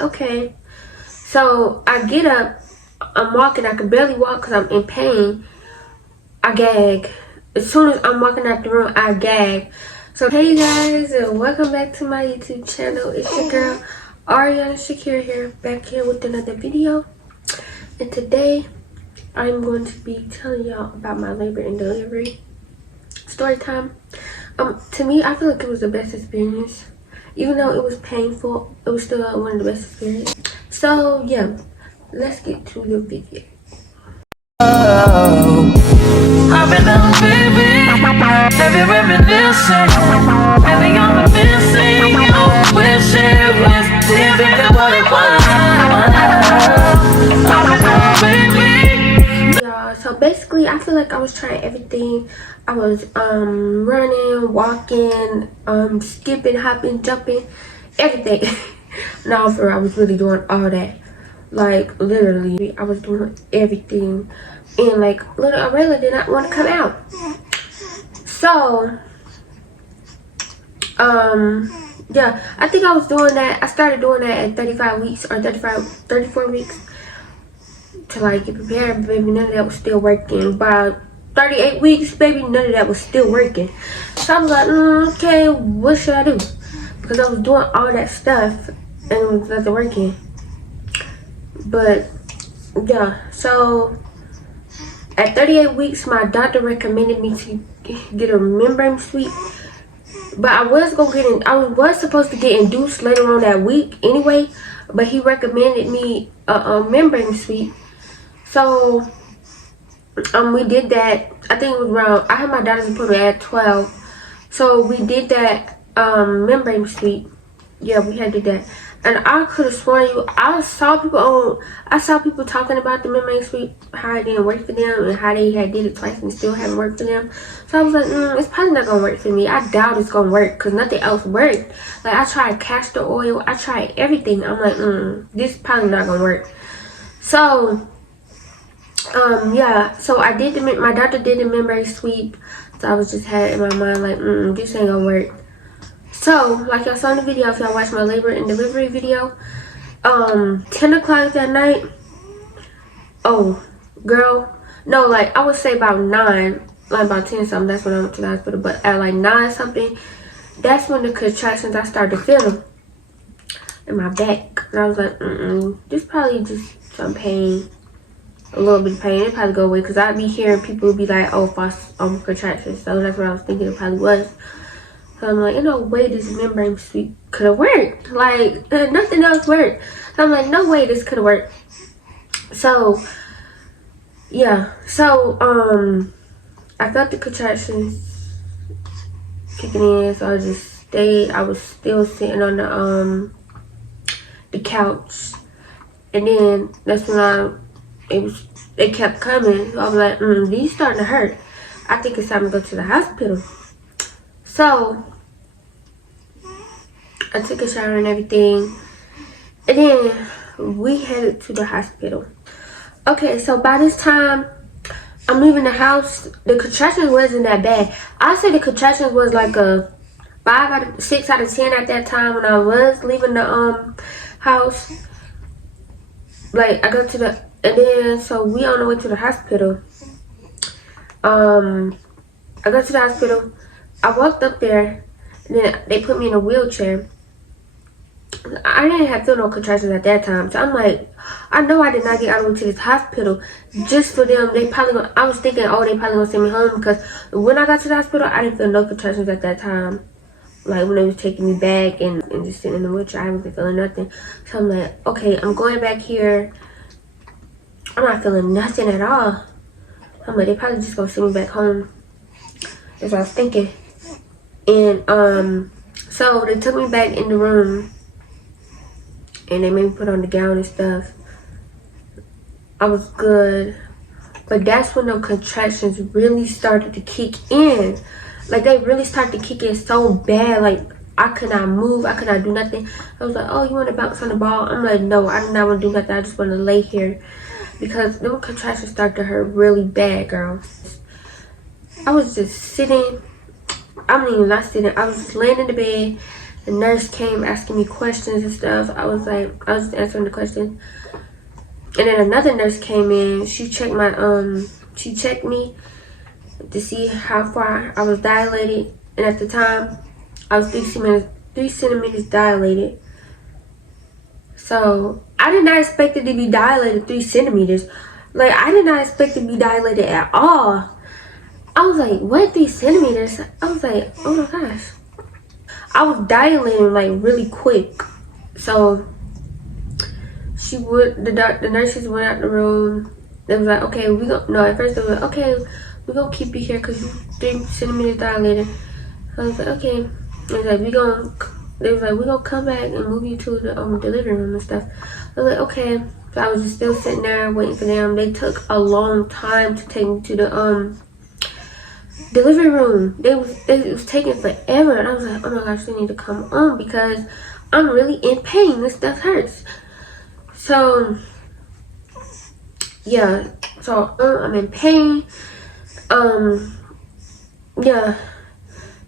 like, okay. So I get up, I'm walking, I can barely walk because I'm in pain. I gag. As soon as I'm walking out the room, I gag. So hey guys, and welcome back to my YouTube channel. It's your girl Ariana Shakir here, back here with another video. And today I'm going to be telling y'all about my labor and delivery story time. To me, I feel like it was the best experience. Even though it was painful, it was still one of the best experiences. So yeah, let's get to the video. I've been down, baby. Have you reminiscing? Maybe I'm missing. I wish it was different than what it was. I've been down, baby. Yeah, so basically I feel like I was trying everything. I was running, walking, skipping, hopping, jumping, everything. No, for real, I was really doing all that. Like literally I was doing everything, and like literally I really did not want to come out. So yeah, I think I was doing that. I started doing that at 35 weeks or 34 weeks to like get prepared, but baby, none of that was still working. By 38 weeks, baby, none of that was still working. So I was like, okay, what should I do? Because I was doing all that stuff and it was nothing working. But yeah, so at 38 weeks, my doctor recommended me to get a membrane sweep. But I was supposed to get induced later on that week anyway. But he recommended me a membrane sweep. So we did that. I think it was around, I had my doctor's appointment at 12. So we did that membrane sweep. Yeah, we had to do that. And I could have sworn I saw people talking about the membrane sweep, how it didn't work for them, and how they had did it twice and still haven't worked for them. So I was like, it's probably not gonna work for me. I doubt it's gonna work because nothing else worked. Like I tried castor oil, I tried everything. I'm like, this is probably not gonna work. So yeah, so I did my doctor did the membrane sweep. So I was just had it in my mind like, this ain't gonna work. So, like y'all saw in the video, if y'all watched my labor and delivery video, 10 o'clock that night, oh, girl, no, like, I would say about 9, like about 10 something, that's when I went to the hospital, but at like 9 something, that's when the contractions, I started to feel them in my back, and I was like, this probably just some pain, a little bit of pain, it probably go away, because I'd be hearing people be like, oh, false contractions, so that's what I was thinking it probably was. So I'm like, no way this membrane sweep could have worked. Like, nothing else worked. So I'm like, no way this could have worked. So, yeah. So, I felt the contractions kicking in. So I just stayed. I was still sitting on the couch. And then that's when they kept coming. So I was like, these starting to hurt. I think it's time to go to the hospital. So I took a shower and everything, and then we headed to the hospital. Okay, so by this time I'm leaving the house, the contractions wasn't that bad. I say the contractions was like a 6 out of 10 at that time when I was leaving the house. Like I go to the, and then so we on the way to the hospital. I go to the hospital. I walked up there, and then they put me in a wheelchair. I didn't have no contractions at that time, so I'm like, I know I did not get all the way to this hospital just for them. They probably gonna, I was thinking, oh, they probably gonna send me home, because when I got to the hospital, I didn't feel no contractions at that time. Like when they was taking me back and just sitting in the wheelchair, I wasn't feeling nothing. So I'm like, okay, I'm going back here. I'm not feeling nothing at all. I'm like, they probably just gonna send me back home. That's what I was thinking. And so they took me back in the room and they made me put on the gown and stuff. I was good, but that's when the contractions really started to kick in. Like they really started to kick in so bad. Like I could not move, I could not do nothing. I was like, oh, you want to bounce on the ball? I'm like, no, I do not want to do nothing. I just want to lay here, because them contractions started to hurt really bad, girl. I was just sitting. I mean, not sitting. I was just laying in the bed, The nurse came asking me questions and stuff. I was just answering the questions. And then another nurse came in. She checked me to see how far I was dilated. And at the time, I was 3 centimeters dilated. So I did not expect it to be dilated 3 centimeters. Like, I did not expect it to be dilated at all. I was like, what, 3 centimeters? I was like, oh my gosh. I was dilating like really quick. So the nurses went out the room. They was like, okay, at first they were like, okay, we're gonna keep you here because you're 3 centimeters dilated. I was like, okay. They was like, we're gonna come back and move you to the delivery room and stuff. I was like, okay. So I was just still sitting there waiting for them. They took a long time to take me to the delivery room. It was taking forever, and I was like, oh my gosh, they need to come on because I'm really in pain. This stuff hurts. So yeah, so I'm in pain. Yeah.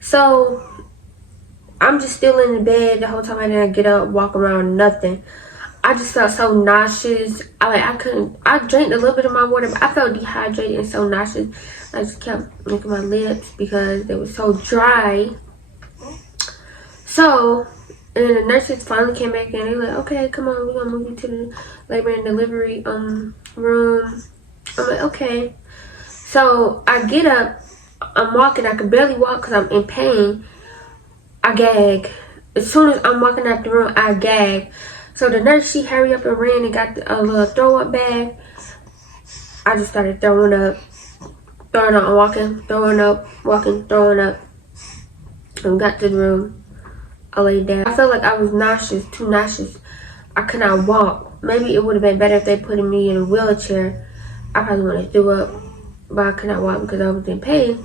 So I'm just still in the bed the whole time. I didn't get up, walk around, nothing. I just felt so nauseous. I drank a little bit of my water, but I felt dehydrated and so nauseous. I just kept licking my lips because they were so dry. So, and then the nurses finally came back in. They were like, okay, come on, we're gonna move you to the labor and delivery room. I'm like, okay. So I get up, I'm walking, I can barely walk because I'm in pain. I gag. As soon as I'm walking out the room, I gag. So the nurse, she hurried up and ran and got a little throw up bag. I just started throwing up, walking, throwing up, walking, throwing up. And got to the room. I laid down. I felt like I was nauseous, too nauseous. I could not walk. Maybe it would have been better if they put me in a wheelchair. I probably would have threw up, but I could not walk because I was in pain.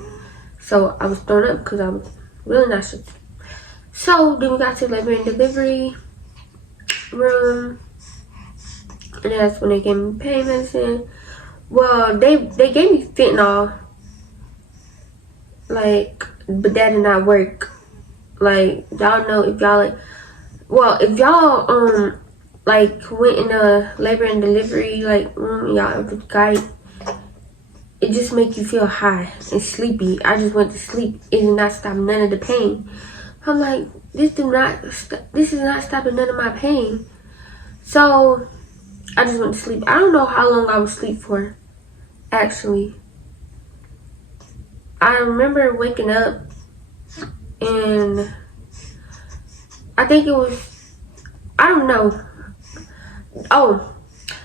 So I was throwing up because I was really nauseous. So then we got to the labor and delivery room, and that's when they gave me pain medicine. Well, they gave me fentanyl, like, but that did not work. Like, y'all know if y'all if y'all like went in a labor and delivery like room and y'all ever got it just make you feel high and sleepy. I just went to sleep. It did not stop none of the pain. I'm like, this is not stopping none of my pain. So I just went to sleep. I don't know how long I would sleep for, actually. I remember waking up and I think it was, I don't know. Oh,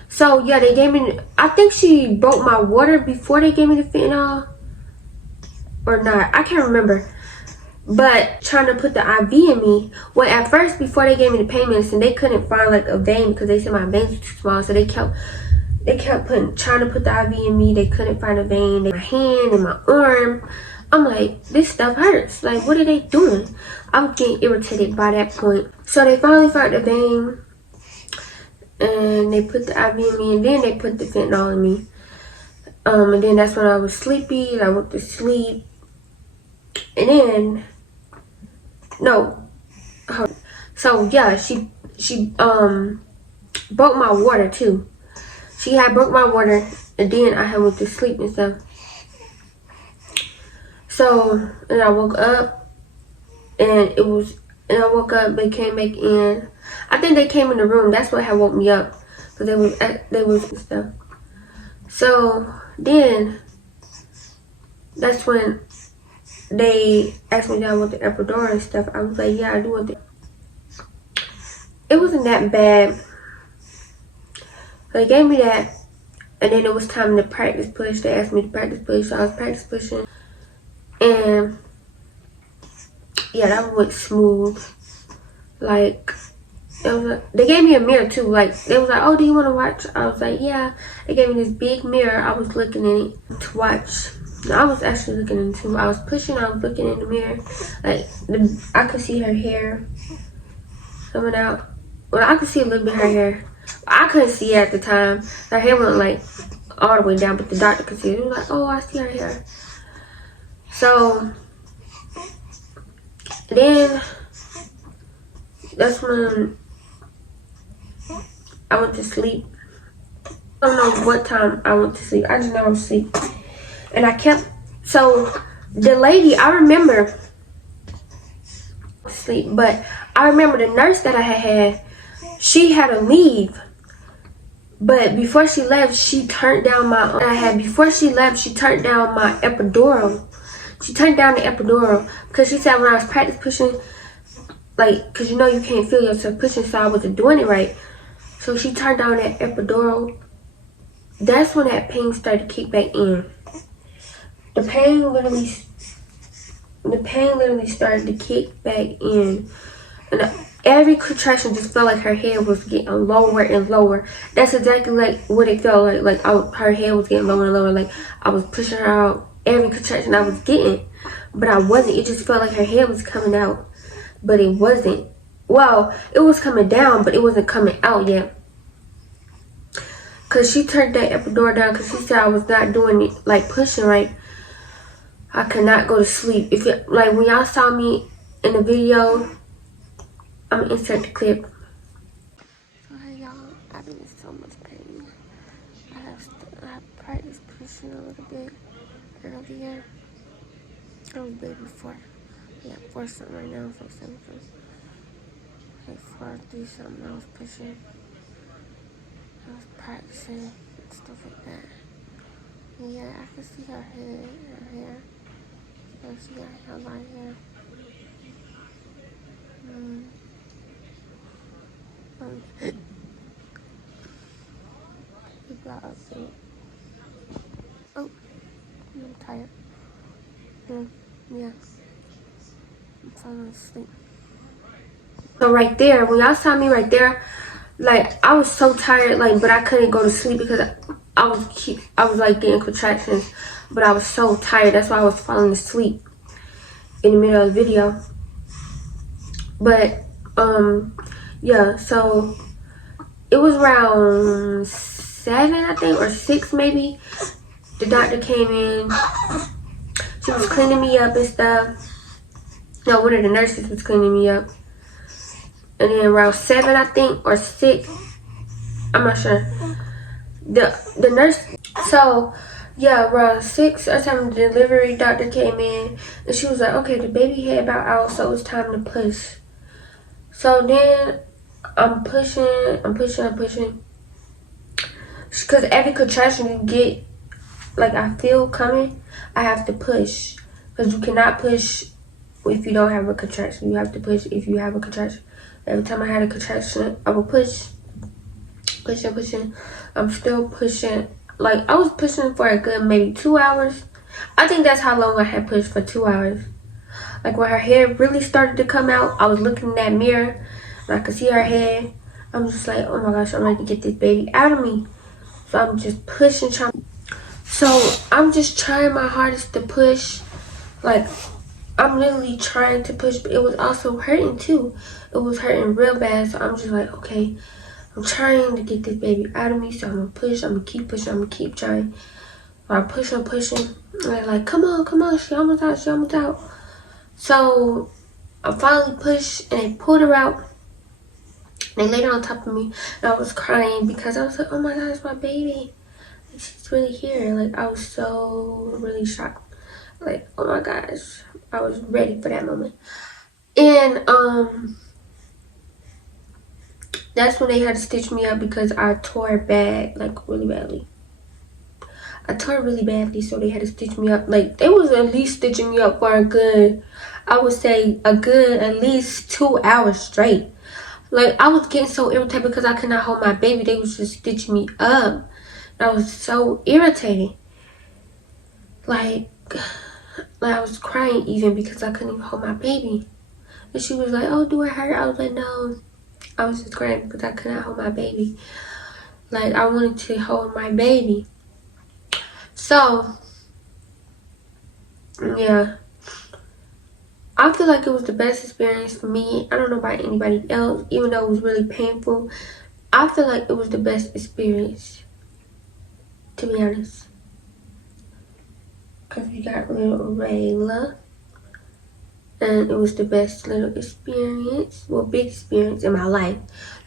so yeah, they gave me, I think she broke my water before they gave me the fentanyl or not. I can't remember. But trying to put the IV in me, well, at first, before they gave me the pain medicine, they couldn't find like a vein because they said my veins were too small. So they kept trying to put the IV in me. They couldn't find a vein in my hand and my arm. I'm like, this stuff hurts. Like, what are they doing? I was getting irritated by that point. So they finally found the vein, and they put the IV in me, and then they put the fentanyl in me. And then that's when I was sleepy. And I went to sleep, and then. No. So yeah, she broke my water too. She had broke my water, and then I had went to sleep and stuff. So, and I woke up, and I woke up, they came back in. I think they came in the room. That's what had woke me up, because they was and stuff. So then that's when they asked me if I want the epidural and stuff. I was like, yeah, I do want it. It wasn't that bad. So they gave me that, and then it was time to practice push. They asked me to practice push, so I was practice pushing. And yeah, that went smooth. Like, they gave me a mirror too. Like, they was like, oh, do you want to watch? I was like, yeah. They gave me this big mirror. I was looking in it to watch. I was actually looking into. I was pushing. I was looking in the mirror. Like, I could see her hair coming out. Well, I could see a little bit of her hair. I couldn't see it at the time. Her hair wasn't like all the way down, but the doctor could see it. He was like, oh, I see her hair. So then That's when I went to sleep. I don't know what time I went to sleep. I just know I was asleep. And I kept, so the lady, I remember sleep, but I remember the nurse that I had, she had to leave. But before she left, she turned down before she left, she turned down my epidural. She turned down the epidural because she said when I was practice pushing, like, because you know you can't feel yourself pushing, so I wasn't doing it right. So she turned down that epidural. That's when that pain started to kick back in. The pain literally started to kick back in. And every contraction just felt like her head was getting lower and lower. That's exactly like what it felt like. Like her head was getting lower and lower. Like I was pushing her out. Every contraction I was getting, but I wasn't. It just felt like her head was coming out, but it wasn't. Well, it was coming down, but it wasn't coming out yet. Cause she turned that epidural down because she said I was not doing it, like pushing right. I could not go to sleep. If it, like when y'all saw me in the video, I'm gonna insert the clip. So hey y'all, I've been in so much pain. I have practiced pushing a little bit earlier. I was big before. Yeah, 4 something right now. It's like 7 something. Like 4, 3 something. I was pushing. I was practicing and stuff like that. Yeah, I can see her head, her hair. I can see her hairline here. We got update. Oh, I'm tired. Yeah. I'm falling asleep. So right there, when y'all saw me right there, like I was so tired, like, but I couldn't go to sleep because I was like getting contractions, but I was so tired. That's why I was falling asleep in the middle of the video. But yeah, so it was around 7, I think, or 6 maybe. The doctor came in. She was cleaning me up and stuff. No, one of the nurses was cleaning me up. And then around 7, I think, or 6, I'm not sure. The nurse, so yeah, around 6 or 7, the delivery doctor came in and she was like, okay, the baby head about out, so it's time to push. So then I'm pushing. Because every contraction you get, like I feel coming, I have to push. Because you cannot push if you don't have a contraction. You have to push if you have a contraction. Every time I had a contraction, I would pushing. I'm still pushing. Like, I was pushing for a good maybe 2 hours. I think that's how long I had pushed, for 2 hours. Like, when her hair really started to come out, I was looking in that mirror, and I could see her head. I'm just like, oh my gosh, I'm ready to get this baby out of me. So I'm just pushing, So I'm just trying my hardest to push. Like, I'm literally trying to push, but it was also hurting too. It was hurting real bad, so I'm just like, okay, I'm trying to get this baby out of me, so I'm gonna push, I'm gonna keep pushing, I'm gonna keep trying. So I'm pushing, and they're like, come on, she almost out. So I finally pushed, and they pulled her out. They laid her on top of me, and I was crying because I was like, oh my God, it's my baby. She's really here. Like, I was so really shocked. Like, oh my gosh, I was ready for that moment. And that's when they had to stitch me up because I tore bad, like really badly. I tore really badly, so they had to stitch me up. Like, they was at least stitching me up for a good, I would say a good at least 2 hours straight. Like, I was getting so irritated because I could not hold my baby. They was just stitching me up. I was so irritated. Like I was crying even because I couldn't even hold my baby. And she was like, oh, do it hurt? I was like, no. I was just crying because I could not hold my baby. Like, I wanted to hold my baby. So, yeah. I feel like it was the best experience for me. I don't know about anybody else, even though it was really painful. I feel like it was the best experience, to be honest. Because we got little Rayla. and it was the best little experience, well, big experience in my life.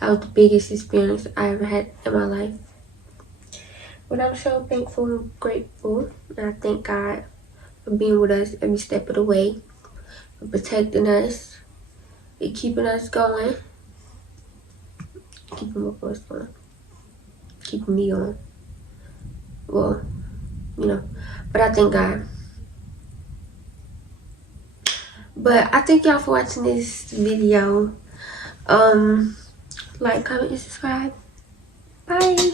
That was the biggest experience I ever had in my life. But I'm so thankful and grateful, and I thank God for being with us every step of the way, for protecting us, and keeping us going, keeping my voice going, keeping me on. Well, you know, but I thank God. But I thank y'all for watching this video. Like, comment, and subscribe. Bye.